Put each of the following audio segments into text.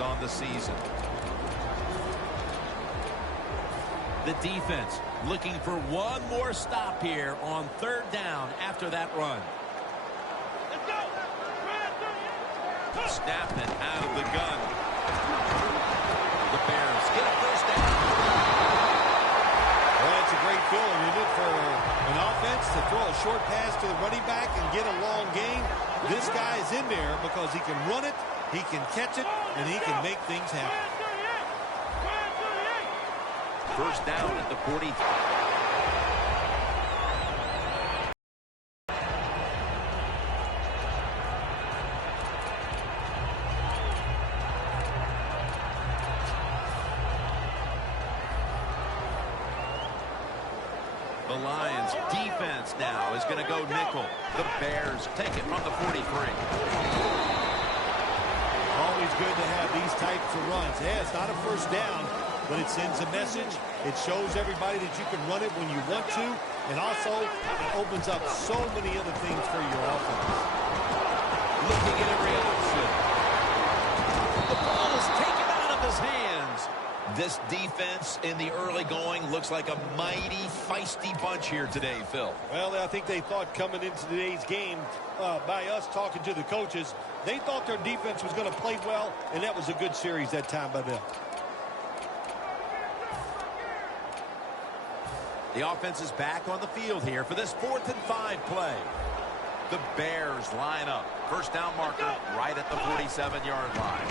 turnovers on the season. The defense looking for one more stop here on third down after that run. Snapped it out of the gun. The Bears get a first down. Well, that's a great feeling, isn't it, for an offense to throw a short pass to the running back and get a long gain. This guy is in there because he can run it, he can catch it, and he can make things happen. First down at the 40. The Lions defense now is going to go nickel. The Bears take it from the 43. Always good to have these types of runs. Yeah, it's not a first down, but it sends a message. It shows everybody that you can run it when you want to, and also it opens up so many other things for your offense. Looking at every option. The ball is taken out of his hands. This defense in the early going looks like a mighty feisty bunch here today, Phil. Well, I think they thought coming into today's game, by us talking to the coaches, they thought their defense was going to play well, and that was a good series that time by them. The offense is back on the field here for this 4th and 5 play. The Bears line up. First down marker right at the 47-yard line.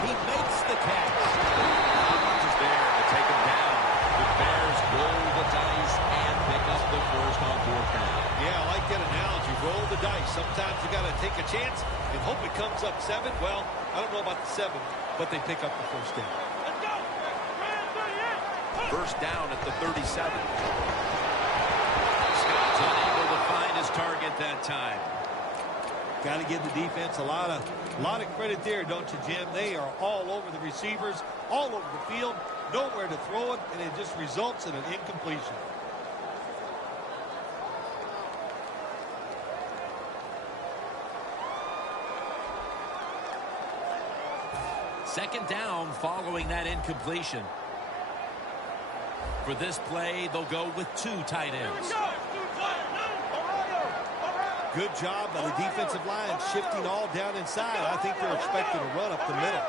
He makes the catch. Not is there to take him down. The Bears roll the dice and pick up the first on 4th down. Yeah, I like that analogy. Roll the dice. Sometimes you got to take a chance and hope it comes up 7. Well, I don't know about the 7, but they pick up the first down. First down at the 37. Scott's unable to find his target that time. Got to give the defense a lot of credit there, don't you, Jim? They are all over the receivers, all over the field, nowhere to throw it, and it just results in an incompletion. Second down following that incompletion. For this play, they'll go with 2 tight ends. Good job by the defensive line, shifting all down inside. I think they're expected to run up the middle.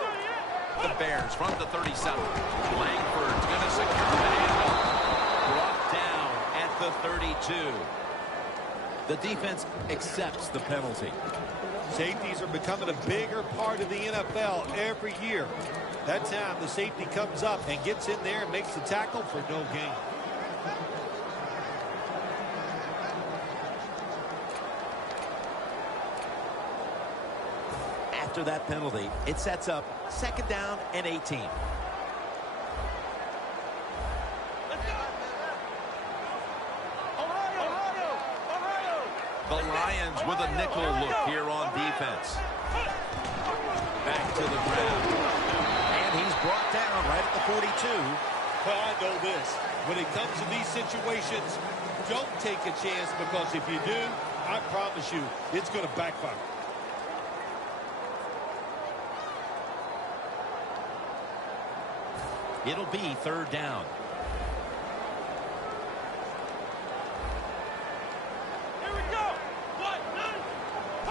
The Bears from the 37. Langford's going to secure the handoff. Brought down at the 32. The defense accepts the penalty. Safeties are becoming a bigger part of the NFL every year. That time the safety comes up and gets in there and makes the tackle for no gain. After that penalty, it sets up second down and 18. The Lions with a nickel look here on defense. Back to the ground. And he's brought down right at the 42. Well, I know this. When it comes to these situations, don't take a chance, because if you do, I promise you, it's going to backfire. It'll be third down. Here we go.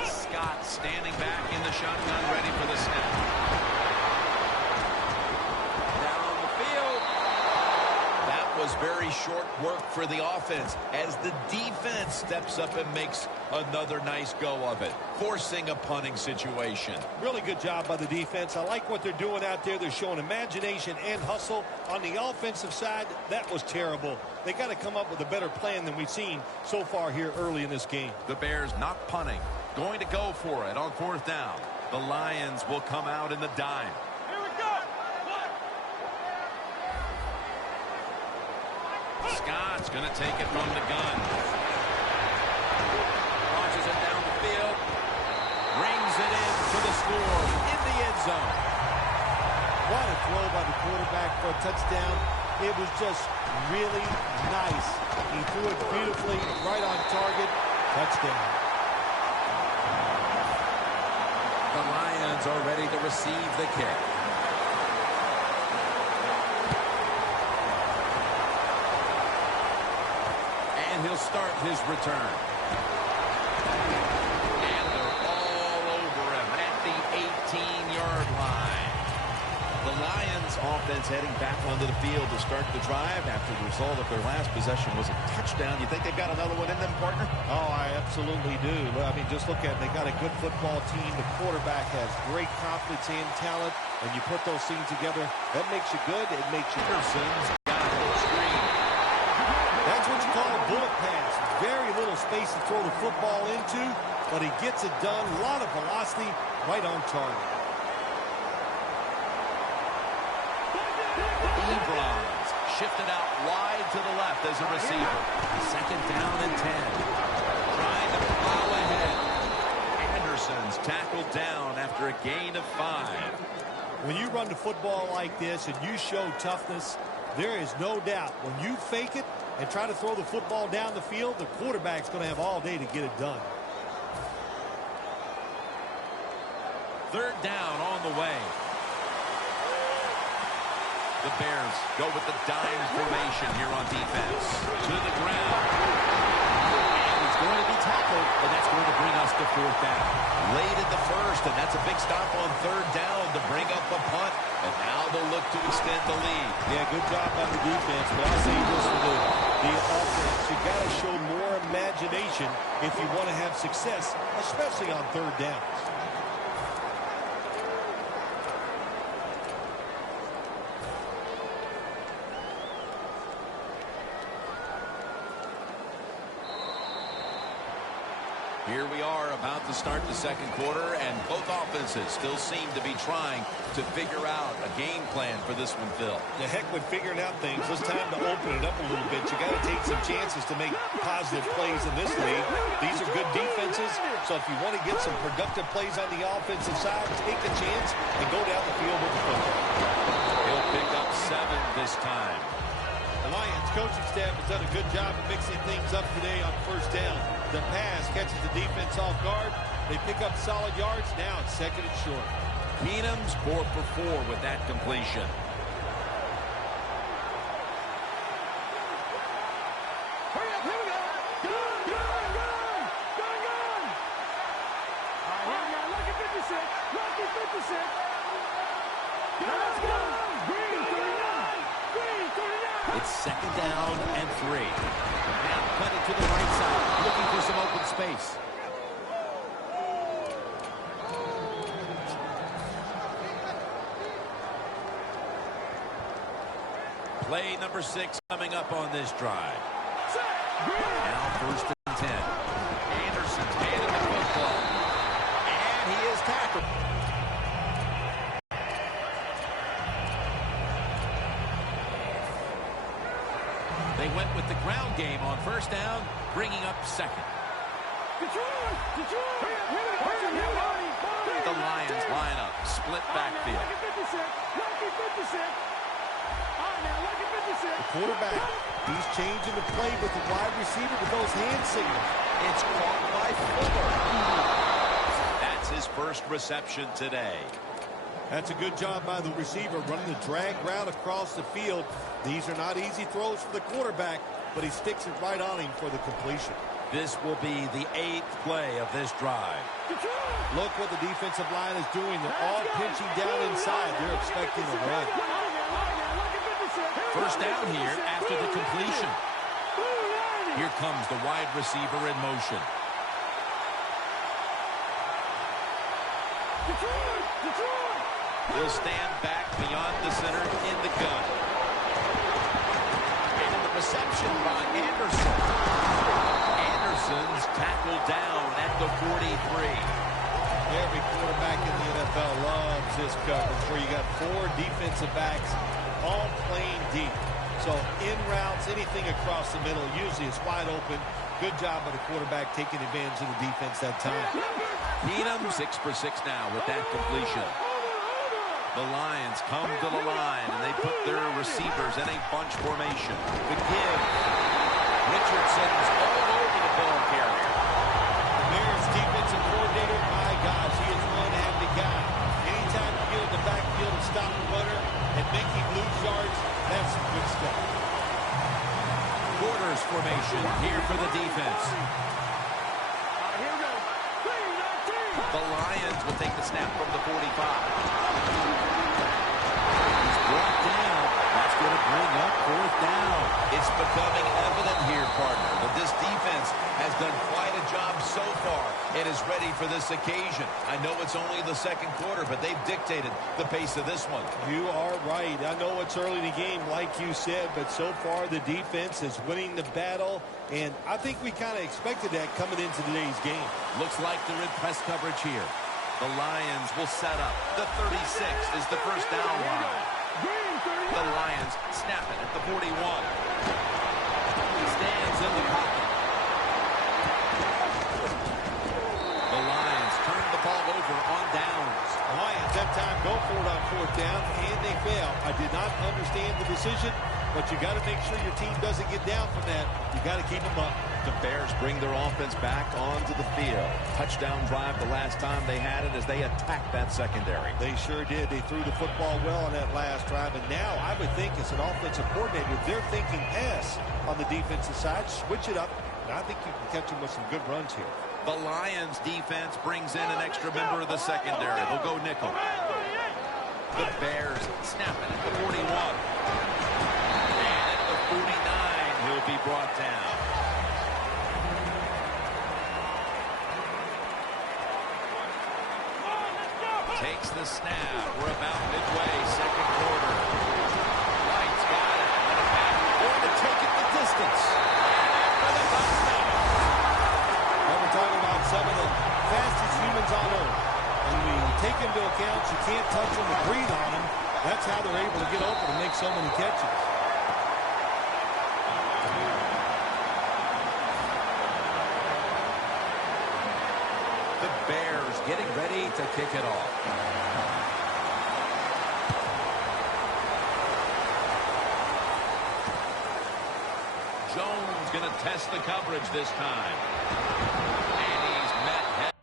Scott standing back in the shotgun, ready for the snap. Down on the field. That was very short work for the offense as the defense steps up and makes another nice go of it, forcing a punting situation. Really good job by the defense. I like what they're doing out there. They're showing imagination and hustle. On the offensive side, that was terrible. They got to come up with a better plan than we've seen so far here early in this game. The Bears not punting, going to go for it on fourth down. The Lions will come out in the dime. Here we go. Scott's going to take it from the gun. Launches it down the field. Rings it in for the score in the end zone. What a throw by the quarterback for a touchdown. It was just really nice. He threw it beautifully, right on target. Touchdown. The Lions Lions are ready to receive the kick. And he'll start his return. And they're all over him at the 18-yard line. The Lions offense heading back onto the field to start the drive after the result of their last possession was a touchdown. You think they've got another one in them, partner? Oh, I absolutely do. I mean, just look at it. They got a good football team. The quarterback has great confidence and talent. And you put those things together, that makes you good. It makes you Anderson's got the screen. That's what you call a bullet pass. Very little space to throw the football into, but he gets it done. A lot of velocity, right on target. Ebrons shifted out wide to the left as a receiver. Second down and 10. Trying to plow ahead. Anderson's tackled down after a gain of 5. When you run the football like this and you show toughness, there is no doubt when you fake it and try to throw the football down the field, the quarterback's going to have all day to get it done. Third down on the way. The Bears go with the dime formation here on defense. To the ground. And he's going to be tackled, and that's going to bring us to fourth down. Late in the first, and that's a big stop on third down to bring up a punt. And now they'll look to extend the lead. Yeah, good job by the defense, but I'll say this for the offense. You got to show more imagination if you want to have success, especially on third downs. Here we are about to start the second quarter, and both offenses still seem to be trying to figure out a game plan for this one, Phil. The heck with figuring out things. It's time to open it up a little bit. You got to take some chances to make positive plays in this league. These are good defenses, so if you want to get some productive plays on the offensive side, take a chance and go down the field with the football. He'll pick up 7 this time. The Lions coaching staff has done a good job of mixing things up today on first down. The pass catches the defense off guard. They pick up solid yards. Now it's second and short. Keenum's 4 for 4 with that completion. Hurry up, here we go. Gun. All right, here we go. Lucky 56. Lucky 56. Now let's go. Green 39. Green 39. It's second down and 3. Now cut it to the right side, looking for some open space. Play number 6 coming up on this drive. Now first and 10. Anderson's handed the football. And he is tackled. They went with the ground game on first down, bringing up second. The Lions line up, split backfield. The quarterback, he's changing the play with the wide receiver with those hand signals. It's caught by Fuller. That's his first reception today. That's a good job by the receiver, running the drag route across the field. These are not easy throws for the quarterback, but he sticks it right on him for the completion. This will be the 8th play of this drive. Look what the defensive line is doing. They're all pinching down inside. They're expecting a run. First down here after the completion. Here comes the wide receiver in motion. He'll stand back beyond the center in the gun. And the reception by Anderson. Anderson's tackled down at the 43. Every quarterback in the NFL loves this coverage where you got 4 defensive backs all playing deep. So in routes, anything across the middle, usually it's wide open. Good job by the quarterback taking advantage of the defense that time. Keenum 6 for 6 now with that completion. The Lions come to the line, and they put their receivers in a bunch formation. The give. Richardson's all over the ball carrier. The Bears defensive coordinator, my gosh, he is one happy guy. make him lose yards. That's some good stuff. Quarters formation here for the defense. Here we go. 3-19. The Lions will take the snap from the 45. He's brought down. That's going to bring up fourth down. It's becoming evident here, partner, that this defense has done quite a job so far and is ready for this occasion. I know it's only the second quarter, but they've dictated the pace of this one. You are right. I know it's early in the game, like you said, but so far the defense is winning the battle, and I think we kind of expected that coming into today's game. Looks like they're in press coverage here. The Lions will set up. The 36 is the first down line. The Lions snap it at the 41. Stands in the pocket. The Lions turn the ball over on downs. Lions that time go for it on fourth down, and they fail. I did not understand the decision, but you got to make sure your team doesn't get down from that. You got to keep them up. The Bears bring their offense back onto the field. Touchdown drive the last time they had it as they attacked that secondary. They sure did. They threw the football well on that last drive, and now I would think as an offensive coordinator, they're thinking pass on the defensive side, switch it up, and I think you can catch them with some good runs here. The Lions defense brings in an extra member of the secondary. They'll go nickel. The Bears snap it at the 41. And at the 49, he'll be brought down. Takes the snap. We're about midway, second quarter. White's got it. And a back going to take it the distance. And for the touchdown. We're talking about some of the fastest humans on earth. And when you take into account you can't touch them or breathe on them, that's how they're able to get open and make so many catches. The Bears getting ready to kick it off. Jones going to test the coverage this time. And he's met head.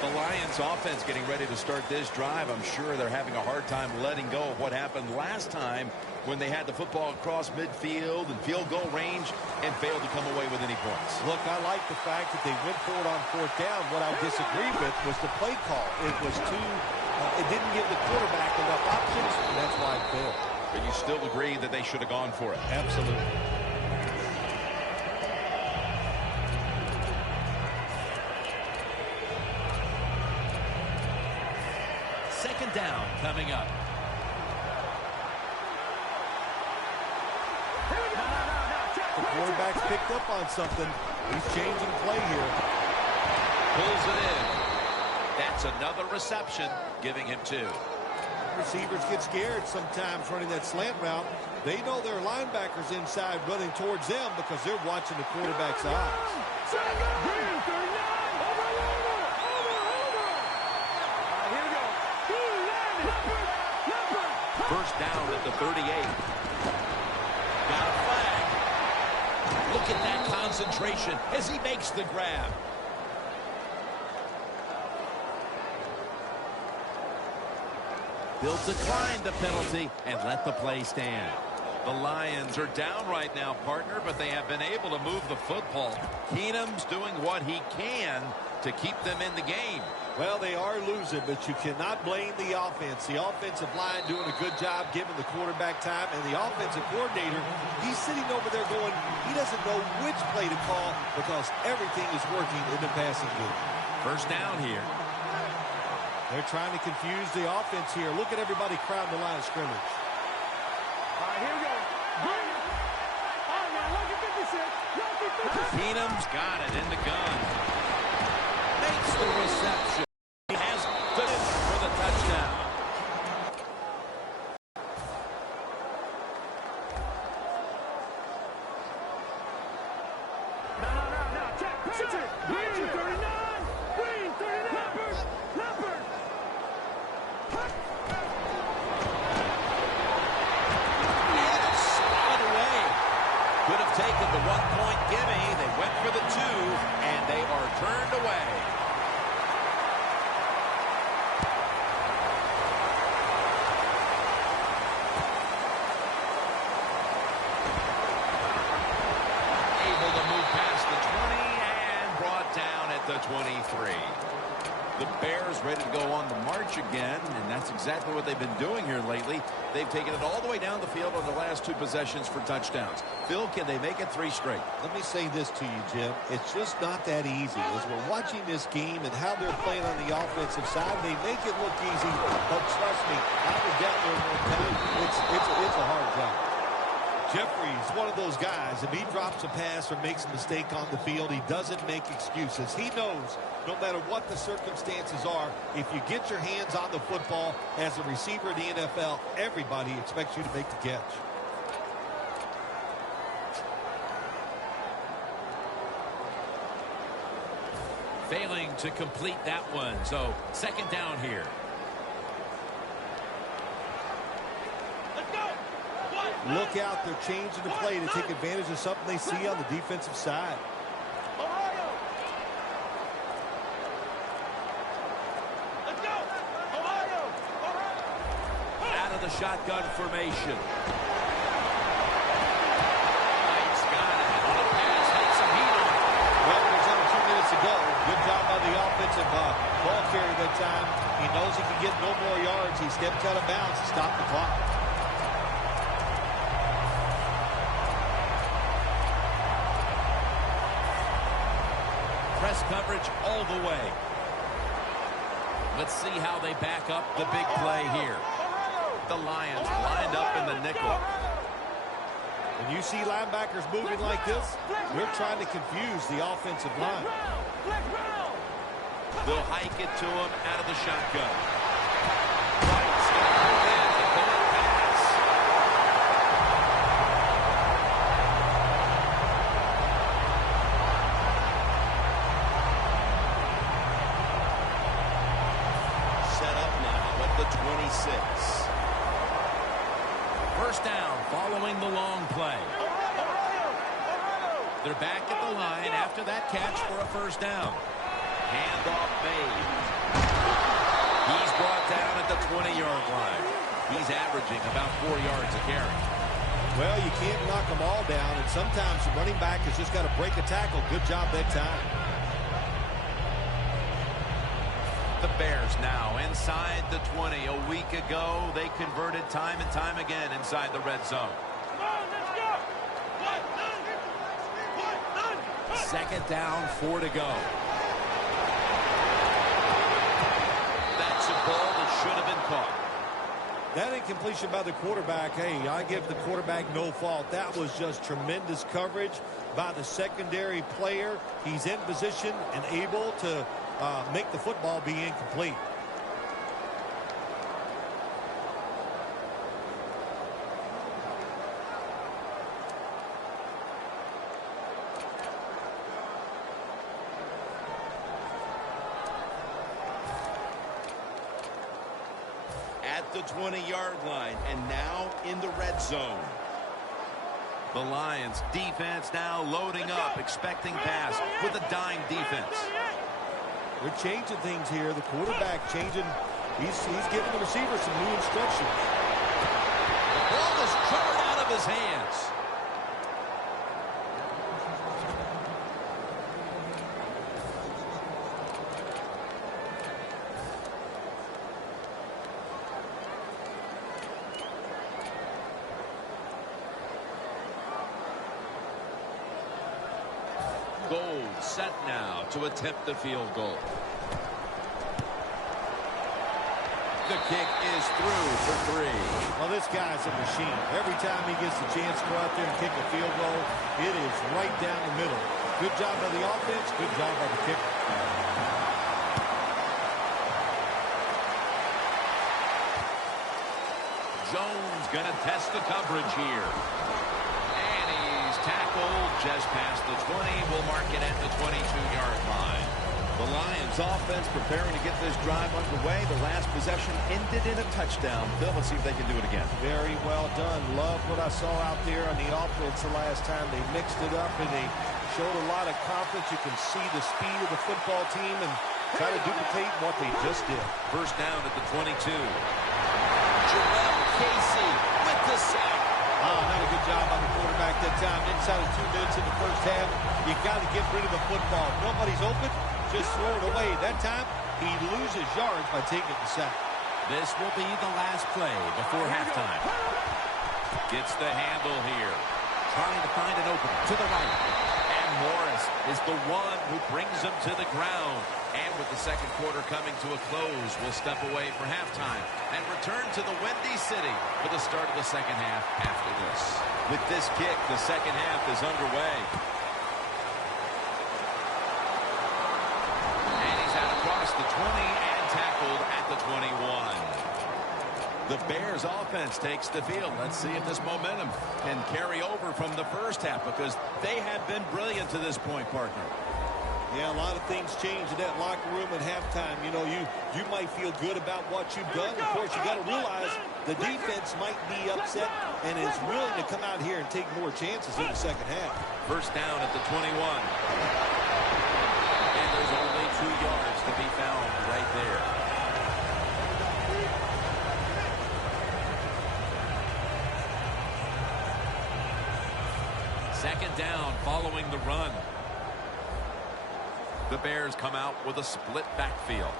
The Lions offense getting ready to start this drive. I'm sure they're having a hard time letting go of what happened last time when they had the football across midfield and field goal range and failed to come away with any points. Look, I like the fact that they went for it on fourth down. What I disagree with was the play call. It was it didn't give the quarterback enough options, and that's why it failed. But you still agree that they should have gone for it? Absolutely. Second down coming up. The quarterback's picked up on something. He's changing play here. Pulls it in. That's another reception, giving him 2. Receivers get scared sometimes running that slant route. They know their linebackers inside running towards them because they're watching the quarterback's eyes. First down at the 38. Got a flag. Look at that concentration as he makes the grab. They'll decline the penalty and let the play stand. The Lions are down right now, partner, but they have been able to move the football. Keenum's doing what he can to keep them in the game. Well, they are losing, but you cannot blame the offense. The offensive line doing a good job giving the quarterback time, and the offensive coordinator, he's sitting over there going, he doesn't know which play to call because everything is working in the passing game. First down here. They're trying to confuse the offense here. Look at everybody crowding the line of scrimmage. All right, here we go. All right, now, lucky 56. Lucky 56. Keenum's got it in the gun. Makes the reception. He has the for the touchdown. No. Check. Green 39. Green 39. Leopard. And swatted away. Could have taken the 1-point gimme. They went for the 2, and they are turned away. Able to move past the 20 and brought down at the 23. The Bears ready to go on the march again, and that's exactly what they've been doing here lately. They've taken it all the way down the field on the last 2 possessions for touchdowns. Phil, can they make it 3 straight? Let me say this to you, Jim. It's just not that easy. As we're watching this game and how they're playing on the offensive side, they make it look easy, but trust me, I was down there one time. It's a hard job. Jeffrey's one of those guys. If he drops a pass or makes a mistake on the field, he doesn't make excuses. He knows no matter what the circumstances are, if you get your hands on the football as a receiver in the NFL, everybody expects you to make the catch. Failing to complete that one, so second down here. Look out, they're changing the play to take advantage of something they see on the defensive side. Out of the shotgun formation. Knight's got it. The pass had some heat on it. Well, there's under 2 minutes to go. Good job by the offensive ball carrier that time. He knows he can get no more yards. He stepped out of bounds to stop the clock. Press coverage all the way. Let's see how they back up the big play here. The Lions lined up in the nickel. When you see linebackers moving like this, they're trying to confuse the offensive line. They'll hike it to him out of the shotgun. White's going to move in the bullet pass. Set up now at the 26. First down following the long play. They're back at the line after that catch for a first down. Handoff made. He's brought down at the 20-yard line. He's averaging about 4 yards a carry. Well, you can't knock them all down, and sometimes the running back has just got to break a tackle. Good job that time. The Bears now inside the 20. A week ago, they converted time and time again inside the red zone. Second down, 4 to go. That's a ball that should have been caught. That incompletion by the quarterback, hey, I give the quarterback no fault. That was just tremendous coverage by the secondary player. He's in position and able to make the football be incomplete. At the 20-yard line, and now in the red zone. The Lions defense now loading up, expecting pass with a dime defense. They're changing things here. The quarterback changing. He's giving the receiver some new instructions. The ball is covered out of his hands. Gold set now to attempt the field goal. The kick is through for 3. Well, this guy's a machine. Every time he gets a chance to go out there and kick a field goal, it is right down the middle. Good job by the offense, good job by the kicker. Jones going to test the coverage here. And he's tackled just past the 20. We'll mark it at the 22-yard line. The Lions offense preparing to get this drive underway. The last possession ended in a touchdown. Bill, let's see if they can do it again. Very well done. Love what I saw out there on the offense the last time. They mixed it up and they showed a lot of confidence. You can see the speed of the football team and try to duplicate what they just did. First down at the 22. Jarrell Casey with the sack. Not a good job on the quarterback that time. Inside of 2 minutes in the first half, you got to get rid of the football. If nobody's open, just throw it away. That time, he loses yards by taking the sack. This will be the last play before halftime. Gets the handle here. Trying to find an opening to the right. And Morris is the one who brings him to the ground. And with the second quarter coming to a close, we'll step away for halftime and return to the Windy City for the start of the second half after this. With this kick, the second half is underway. And he's out across the 20 and tackled at the 21. The Bears offense takes the field. Let's see if this momentum can carry over from the first half, because they have been brilliant to this point, partner. Yeah, a lot of things change in that locker room at halftime. You know, you might feel good about what you've done. Of course, you got to realize the defense might be upset and is willing to come out here and take more chances in the second half. First down at the 21. And there's only 2 yards to be found right there. Second down following the run. The Bears come out with a split backfield.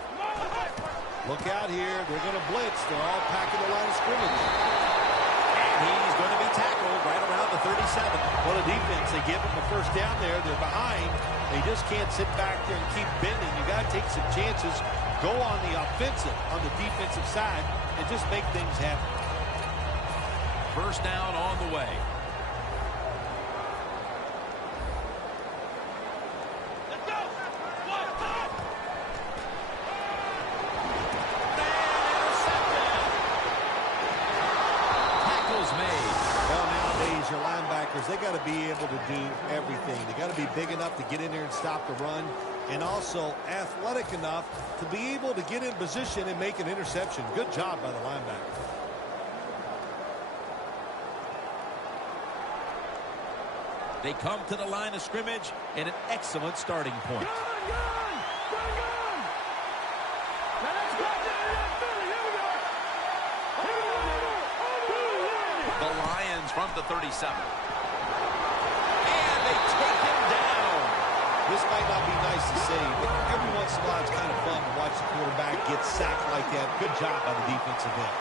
Look out here. They're going to blitz. They're all packing the line of scrimmage. And he's going to be tackled right around the 37. What a defense. They give them the first down there. They're behind. They just can't sit back there and keep bending. You got to take some chances. Go on the offensive, on the defensive side, and just make things happen. First down on the way. Your linebackers, they got to be able to do everything. They got to be big enough to get in there and stop the run, and also athletic enough to be able to get in position and make an interception. Good job by the linebacker. They come to the line of scrimmage in an excellent starting point. The Lions from the 37. And they take him down. This might not be nice to say, but every once in a while it's kind of fun to watch the quarterback get sacked like that. Good job by the defensive end.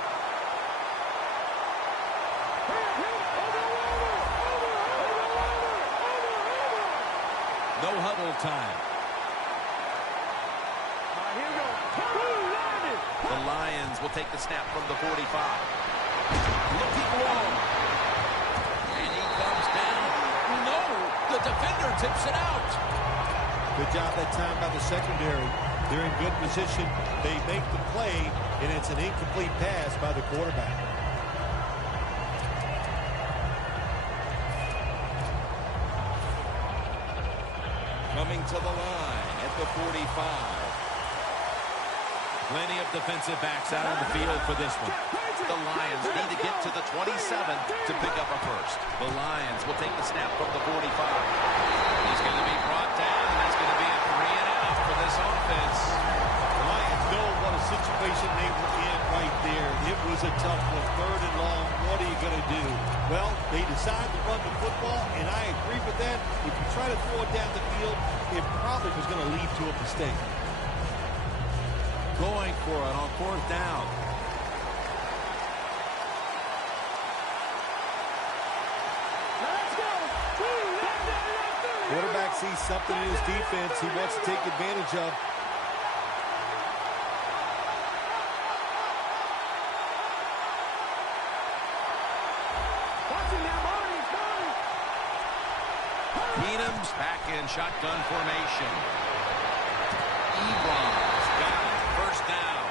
No huddle time. The Lions will take the snap from the 45. Looking long. And he comes down. No, the defender tips it out. Good job that time by the secondary. They're in good position. They make the play, and it's an incomplete pass by the quarterback. Coming to the line at the 45. Plenty of defensive backs out on the field for this one. The Lions need to get to the 27 to pick up a first. The Lions will take the snap from the 45. He's going to be brought down, and that's going to be a 3 and out for this offense. The Lions know what a situation they were in right there. It was a tough one. 3rd and long. What are you going to do? Well, they decide to run the football, and I agree with that. If you try to throw it down the field, it probably was going to lead to a mistake. Going for it on 4th down. Quarterback sees something in his defense he wants to take advantage of. Keenum's back in shotgun formation. Ebron's got it. First down.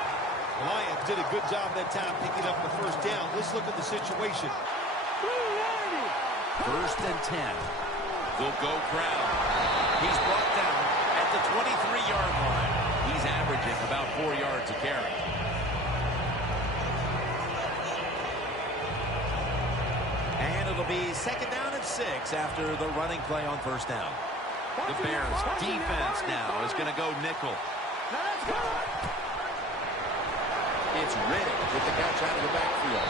The Lions did a good job that time picking up the first down. Let's look at the situation. First and 10. They'll go Brown. He's brought down at the 23-yard line. He's averaging about 4 yards a carry. And it'll be second down and 6 after the running play on first down. The Bears defense now is going to go nickel. It's Riddick with the catch out of the backfield.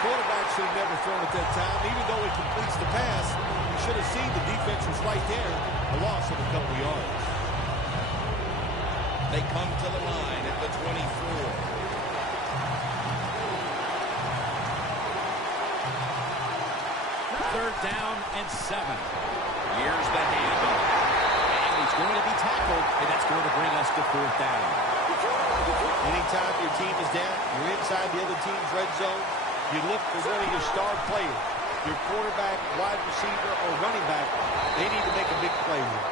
Quarterback should have never thrown at that time. Even though he completes the pass, you should have seen the defense was right there. A loss of a couple yards. They come to the line at the 24. Third down and 7. Here's the handoff. And he's going to be tackled, and that's going to bring us to fourth down. Anytime your team is down, you're inside the other team's red zone, you look for one of your star players, your quarterback, wide receiver, or running back. They need to make a big play here.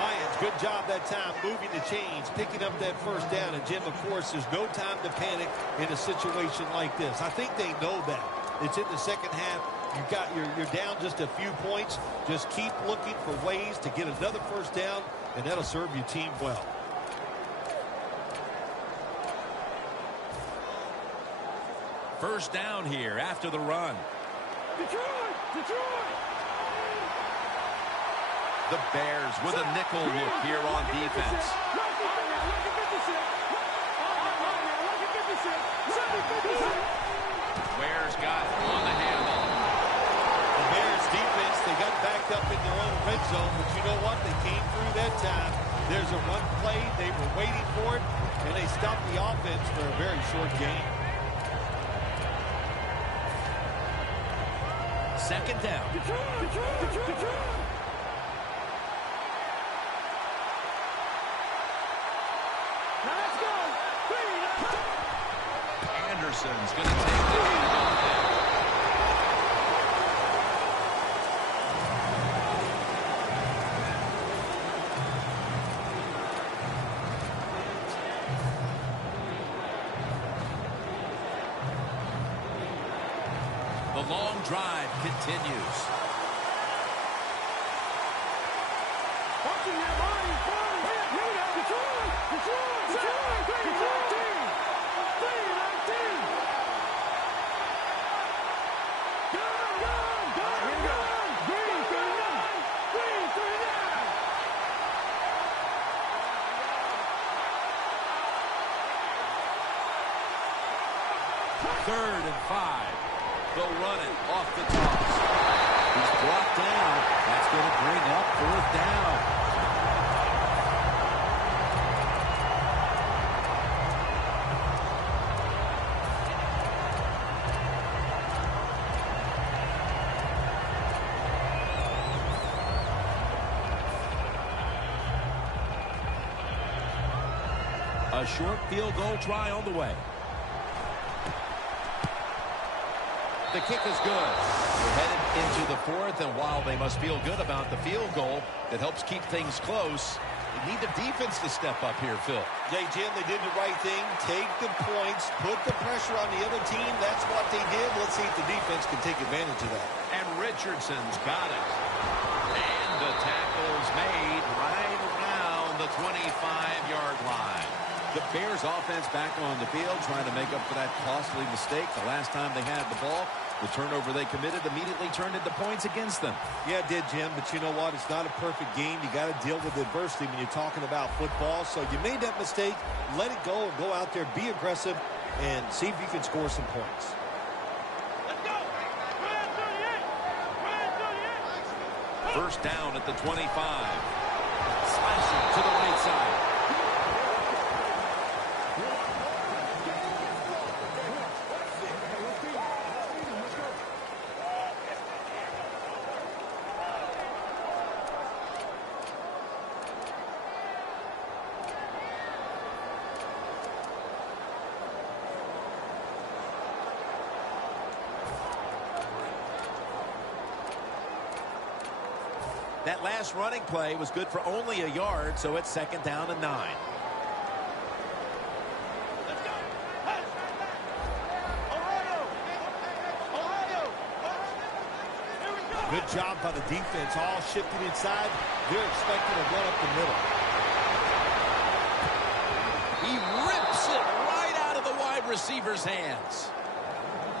Lions, good job that time moving the chains, picking up that first down. And, Jim, of course, there's no time to panic in a situation like this. I think they know that. It's in the second half. You're down just a few points. Just keep looking for ways to get another first down, and that'll serve your team well. First down here after the run. Detroit! The Bears with a nickel look here on defense. Ware's got on the handle. The Bears defense, they got backed up in their own red zone, but you know what? They came through that time. There's a run play. They were waiting for it, and they stopped the offense for a very short game. Second down. Detroit! Now let's go! Anderson's going to take the handoff there. The long drive continues. Watching that body. Third and 5. They'll run it off the toss. He's brought down. That's going to bring up fourth down. A short field goal try on the way. The kick is good. We're headed into the fourth, and while they must feel good about the field goal that helps keep things close, they need the defense to step up here, Phil. Jim, they did the right thing. Take the points, put the pressure on the other team. That's what they did. Let's see if the defense can take advantage of that. And Richardson's got it. And the tackle's made right around the 25-yard line. The Bears offense back on the field trying to make up for that costly mistake. The last time they had the ball, the turnover they committed immediately turned into points against them. Yeah, it did, Jim, but you know what? It's not a perfect game. You got to deal with adversity when you're talking about football. So you made that mistake. Let it go and go out there, be aggressive, and see if you can score some points. First down at the 25. Slashing to the right side. That last running play was good for only a yard, so it's second down and 9. Good job by the defense. All shifted inside. They're expecting a run up the middle. He rips it right out of the wide receiver's hands.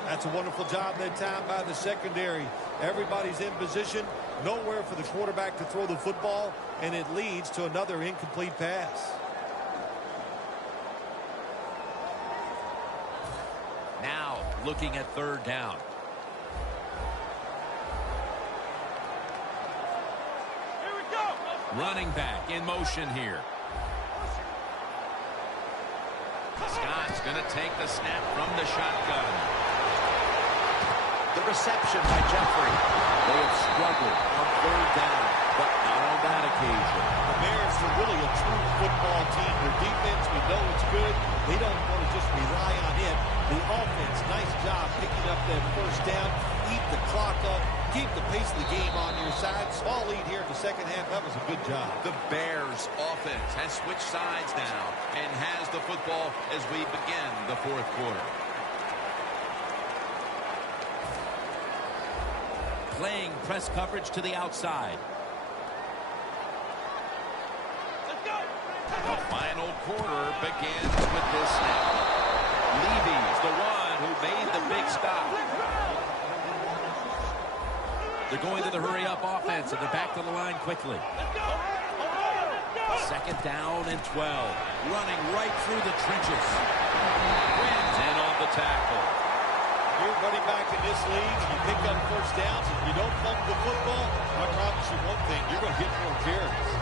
That's a wonderful job that time by the secondary. Everybody's in position. Nowhere for the quarterback to throw the football, and it leads to another incomplete pass. Now looking at third down. Here we go. Running back in motion here. Scott's going to take the snap from the shotgun. The reception by Jeffrey. They have struggled on third down, but not on that occasion. The Bears are really a true football team. Their defense, we know it's good. They don't want to just rely on it. The offense, nice job picking up that first down, eat the clock up, keep the pace of the game on your side. Small lead here in the second half. That was a good job. The Bears offense has switched sides now and has the football as we begin the fourth quarter. Playing press coverage to the outside. Let's go. The final quarter begins with this snap. Levy's the one who made the big stop. They're going to the hurry-up offense, and they're back to the line quickly. Second down and 12. Running right through the trenches. Wins in on the tackle. You're running back in this league, and you pick up first downs. If you don't pump the football, I promise you one thing, you're going to get more carries.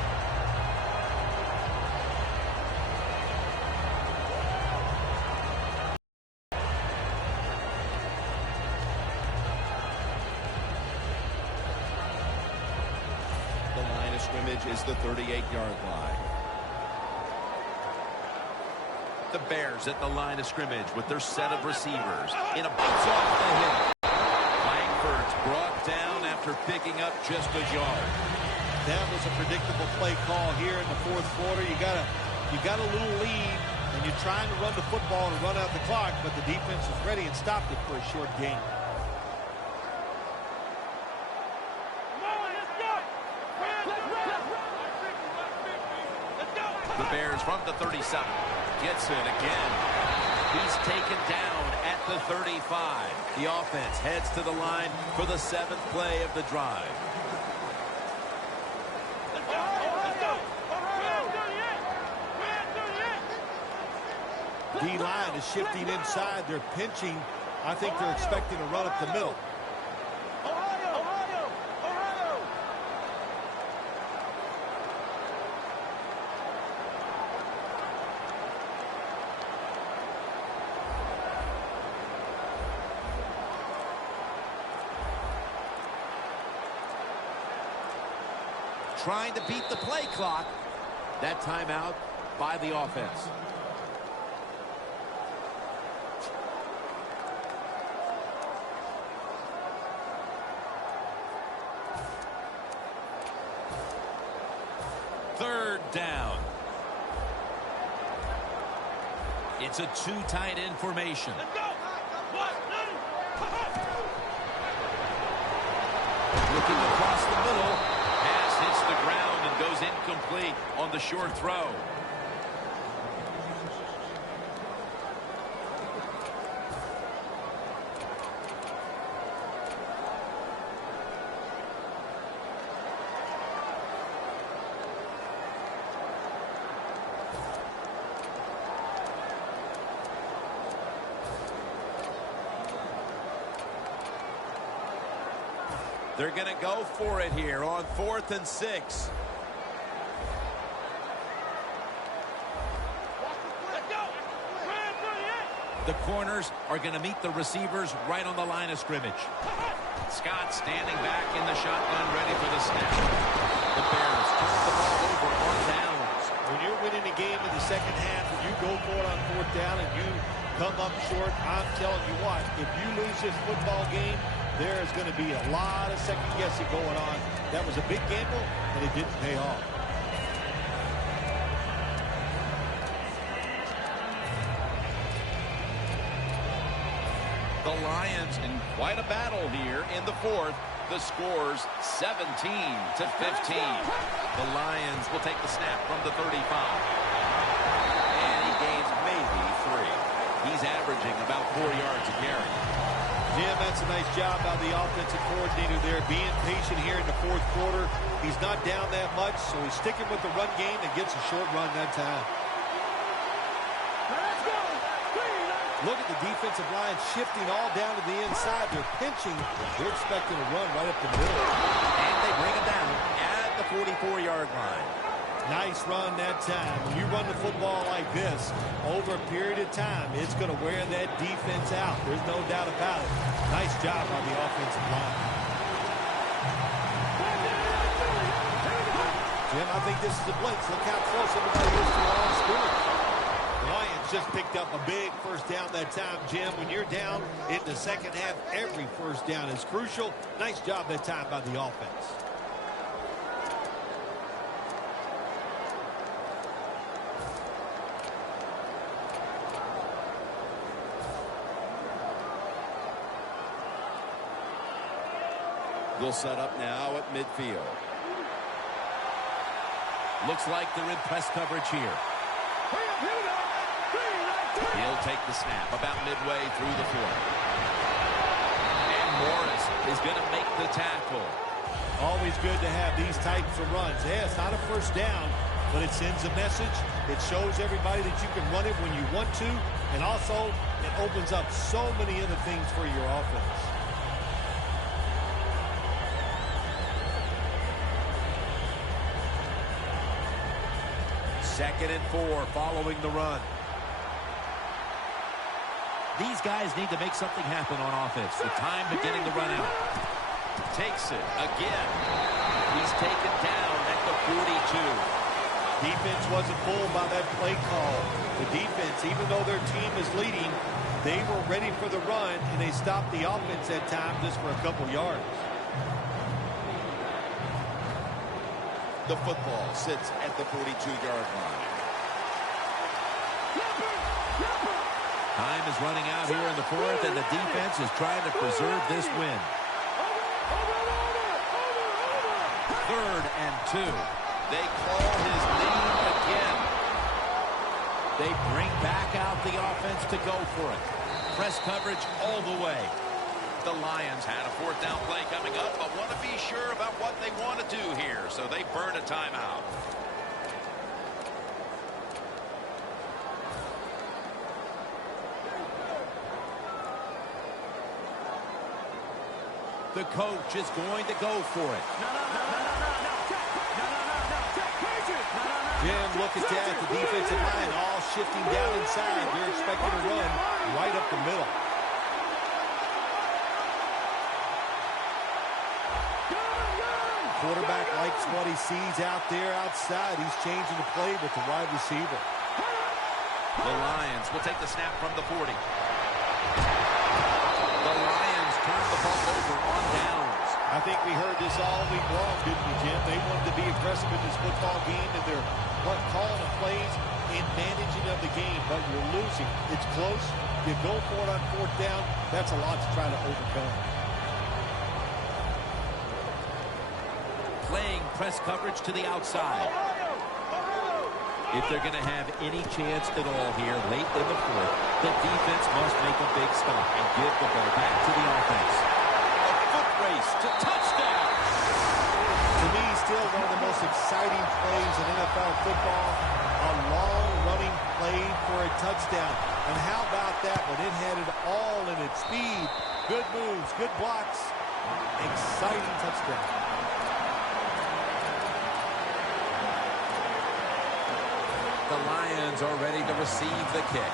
The line of scrimmage is the 38-yard line. The Bears at the line of scrimmage with their set of receivers. In a bounce off the hit. Langford's brought down after picking up just a yard. That was a predictable play call here in the fourth quarter. You got a little lead, and you're trying to run the football and run out the clock, but the defense was ready and stopped it for a short gain. The Bears from the 37. Gets it again. He's taken down at the 35. The offense heads to the line for the 7th play of the drive. D-line is shifting inside. They're pinching. I think they're expecting a run up the middle. Trying to beat the play clock. That timeout by the offense. Third down. It's a too tight end formation. Looking across the middle. Pass hits the ground and goes incomplete on the short throw. They're going to go for it here on 4th and 6. The corners are going to meet the receivers right on the line of scrimmage. Scott standing back in the shotgun, ready for the snap. The Bears turn the ball over on downs. When you're winning a game in the second half and you go for it on 4th down and you come up short, I'm telling you what, if you lose this football game, there is going to be a lot of second guessing going on. That was a big gamble, and it didn't pay off. The Lions in quite a battle here in the fourth. The score's 17-15. The Lions will take the snap from the 35. And he gains maybe 3. He's averaging about 4 yards a carry. Jim, that's a nice job by the offensive coordinator there, being patient here in the fourth quarter. He's not down that much, so he's sticking with the run game and gets a short run that time. Look at the defensive line shifting all down to the inside. They're pinching. They're expecting a run right up the middle. And they bring it down at the 44-yard line. Nice run that time. When you run the football like this, over a period of time, it's going to wear that defense out. There's no doubt about it. Nice job on the offensive line. Jim, I think this is a blitz. Look how close everybody is to the line of scrimmage. The Lions just picked up a big first down that time, Jim. When you're down in the second half, every first down is crucial. Nice job that time by the offense. They'll set up now at midfield. Looks like they're in press coverage here. He'll take the snap about midway through the 40. And Morris is going to make the tackle. Always good to have these types of runs. Yeah, it's not a first down, but it sends a message. It shows everybody that you can run it when you want to, and also it opens up so many other things for your offense. Second and 4 following the run. These guys need to make something happen on offense with time beginning to run out. Takes it again. He's taken down at the 42. Defense wasn't fooled by that play call. The defense, even though their team is leading, they were ready for the run, and they stopped the offense at time just for a couple yards. The football sits at the 42-yard line. Time is running out here in the fourth, and the defense is trying to preserve this win. 3rd and 2. They call his name again. They bring back out the offense to go for it. Press coverage all the way. The Lions had a 4th down play coming up, but want to be sure about what they want to do here, so they burn a timeout. The coach is going to go for it. Jim, look at that. The defensive line all shifting down inside. They're expecting to run right up the middle. Quarterback likes what he sees out there outside. He's changing the play with the wide receiver. The Lions will take the snap from the 40. The Lions turn the ball over on downs. I think we heard this all week long, didn't we, Jim? They wanted to be aggressive in this football game, and they're calling the plays and managing of the game, but you're losing. It's close. You go for it on 4th down. That's a lot to try to overcome. Playing press coverage to the outside. If they're going to have any chance at all here late in the fourth, the defense must make a big stop and give the ball back to the offense. A foot race to touchdown. To me, still one of the most exciting plays in NFL football. A long-running play for a touchdown. And how about that when it had it all in its speed? Good moves, good blocks. Exciting touchdown. The Lions are ready to receive the kick.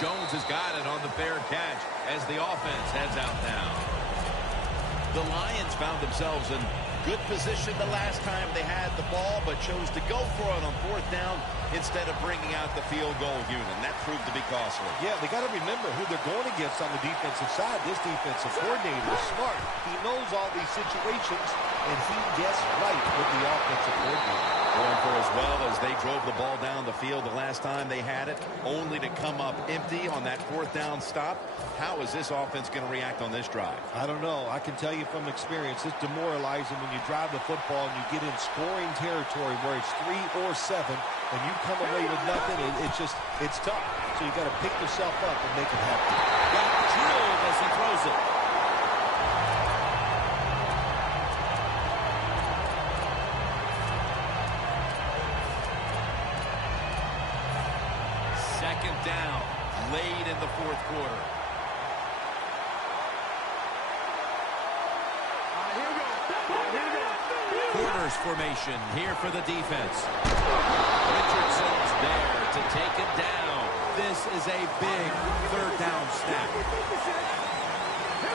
Jones has got it on the fair catch as the offense heads out now. The Lions found themselves in good position the last time they had the ball, but chose to go for it on 4th down instead of bringing out the field goal unit. And that proved to be costly. Yeah, they got to remember who they're going against on the defensive side. This defensive coordinator is smart. He knows all these situations, and he guessed right with the offensive coordinator. Going for as well as they drove the ball down the field the last time they had it, only to come up empty on that fourth down stop. How is this offense going to react on this drive? I don't know. I can tell you from experience, it's demoralizing when you drive the football and you get in scoring territory where it's 3 or 7, and you come away with nothing. It's tough. So you got to pick yourself up and make it happen. Got drilled as he throws it. Second down, late in the fourth quarter. Corners formation here for the defense. Richardson's there to take it down. This is a big third down snap.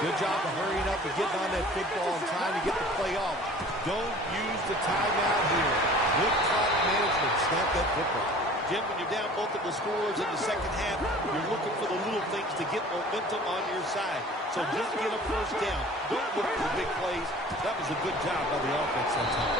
Good job of hurrying up and getting on that football and trying to get the play off. Don't use the timeout here. Good clock management. Snap that football. Jim, when you're down multiple scores in the second half, you're looking for the little things to get momentum on your side. So just get a first down. Don't look for big plays. That was a good job by the offense that time.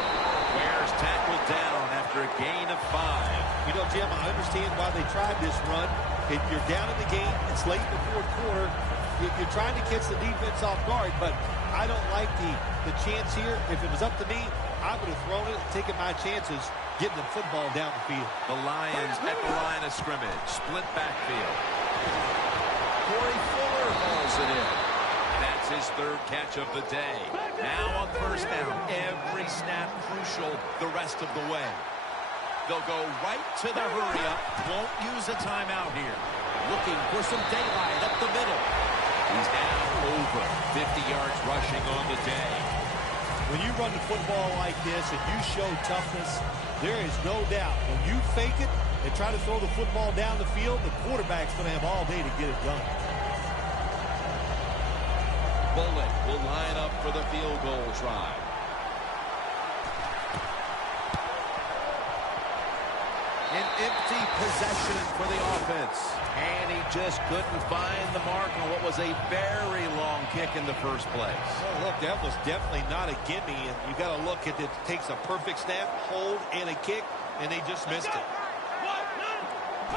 Ware's tackled down after a gain of 5. You know, Jim, I understand why they tried this run. You're down in the game. It's late in the fourth quarter. You're trying to catch the defense off guard, but I don't like the chance here. If it was up to me, I would have thrown it and taken my chances getting the football down the field. The Lions at the line of scrimmage. Split backfield. Corey Fuller hauls it in. That's his third catch of the day. Now on first down. Every snap crucial the rest of the way. They'll go right to the hurry-up. Won't use a timeout here. Looking for some daylight up the middle. He's now over 50 yards rushing on the day. When you run the football like this and you show toughness, there is no doubt when you fake it and try to throw the football down the field, the quarterback's going to have all day to get it done. Bullet will line up for the field goal try. An empty possession for the offense. And he just couldn't find the mark on what was a very long kick in the first place. Well, look, that was definitely not a gimme. And you got to look at it. It takes a perfect snap, hold, and a kick, and they just missed it.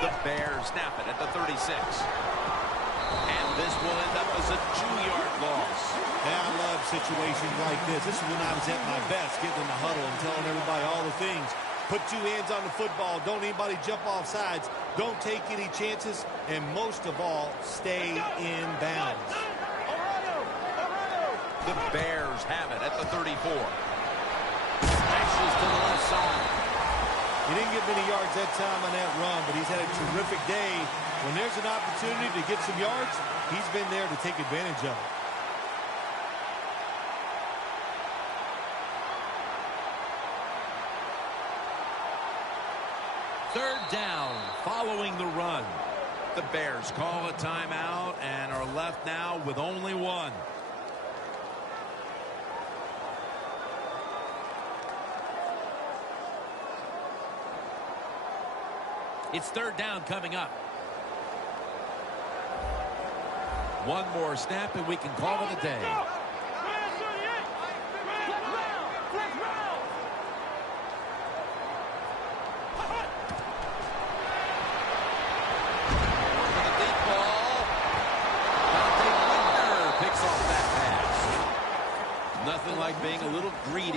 The Bears snap it at the 36. And this will end up as a 2-yard loss. Yeah, I love situations like this. This is when I was at my best, getting in the huddle and telling everybody all the things. Put 2 hands on the football. Don't anybody jump off sides. Don't take any chances. And most of all, stay in bounds. The Bears have it at the 34. Smashes to the left side. He didn't get many yards that time on that run, but he's had a terrific day. When there's an opportunity to get some yards, he's been there to take advantage of it. Third down following the run. The Bears call a timeout and are left now with only one. It's third down coming up. One more snap and we can call it a day. Nothing like being a little greedy